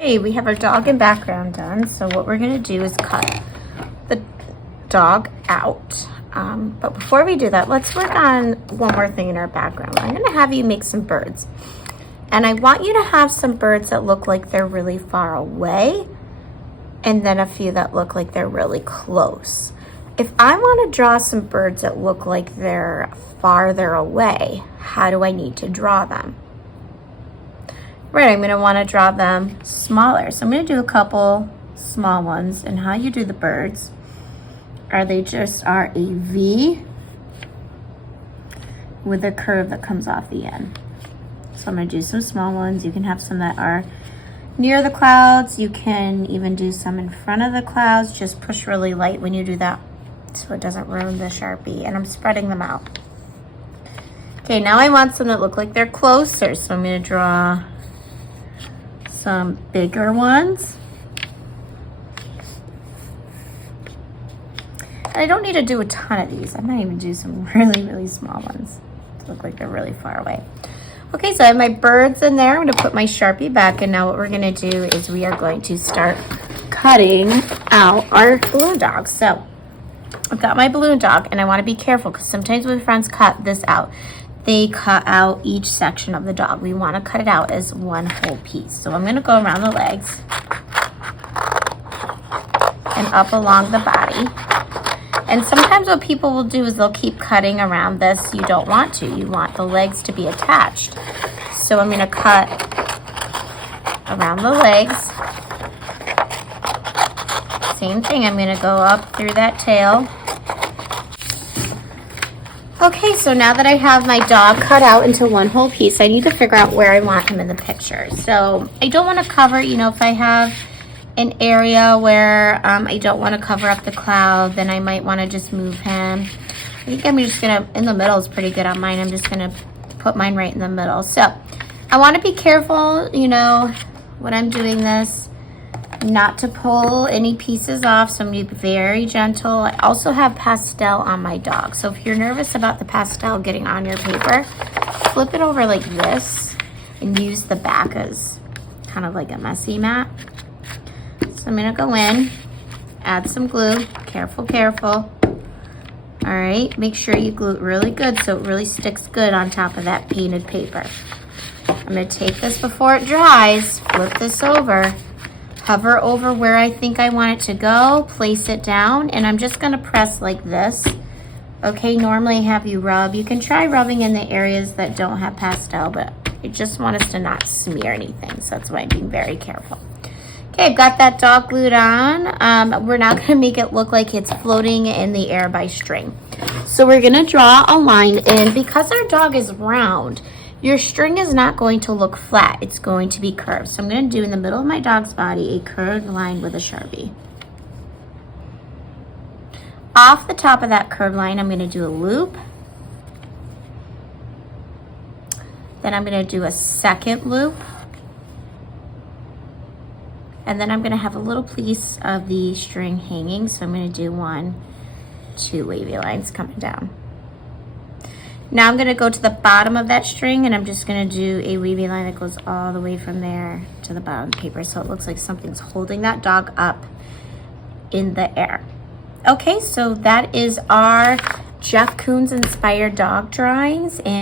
Okay, we have our dog and background done. So what we're gonna do is cut the dog out. But before we do that, let's work on one more thing in our background. I'm gonna have you make some birds. And I want you to have some birds that look like they're really far away, and then a few that look like they're really close. If I want to draw some birds that look like they're farther away, how do I need to draw them? Right, I'm going to want to draw them smaller. So I'm going to do a couple small ones. And how you do the birds are they just are a V with a curve that comes off the end. So I'm going to do some small ones. You can have some that are near the clouds. You can even do some in front of the clouds. Just push really light when you do that so it doesn't ruin the Sharpie. And I'm spreading them out. Okay, now I want some that look like they're closer. So I'm going to draw some bigger ones. And I don't need to do a ton of these. I might even do some really, really small ones to look like they're really far away. Okay, so I have my birds in there. I'm gonna put my Sharpie back, and now what we're gonna do is we are going to start cutting out our balloon dog. So I've got my balloon dog, and I wanna be careful because sometimes when friends cut this out, they cut out each section of the dog. We wanna cut it out as one whole piece. So I'm gonna go around the legs and up along the body. And sometimes what people will do is they'll keep cutting around this. You don't want to. You want the legs to be attached. So I'm going to cut around the legs. Same thing. I'm going to go up through that tail. Okay, so now that I have my dog cut out into one whole piece, I need to figure out where I want him in the picture. So I don't want to cover, if I have an area where I don't want to cover up the cloud, then I might want to just move him. I think I'm just gonna, in the middle is pretty good on mine. I'm just gonna put mine right in the middle. So I want to be careful, when I'm doing this, not to pull any pieces off. So I'm gonna be very gentle. I also have pastel on my dog. So if you're nervous about the pastel getting on your paper, flip it over like this and use the back as kind of like a messy mat. So I'm gonna go in, add some glue, careful, careful. All right, make sure you glue it really good so it really sticks good on top of that painted paper. I'm gonna take this before it dries, flip this over, hover over where I think I want it to go, place it down, and I'm just gonna press like this. Okay, normally I have you rub. You can try rubbing in the areas that don't have pastel, but I just want us to not smear anything, so that's why I'm being very careful. Okay, I've got that dog glued on. We're now gonna make it look like it's floating in the air by string. So we're gonna draw a line in. Because our dog is round, your string is not going to look flat. It's going to be curved. So I'm gonna do in the middle of my dog's body a curved line with a Sharpie. Off the top of that curved line, I'm gonna do a loop. Then I'm gonna do a second loop. And then I'm gonna have a little piece of the string hanging. So I'm gonna do 1, 2 wavy lines coming down. Now I'm gonna go to the bottom of that string and I'm just gonna do a wavy line that goes all the way from there to the bottom of the paper. So it looks like something's holding that dog up in the air. Okay, so that is our Jeff Koons inspired dog drawings. And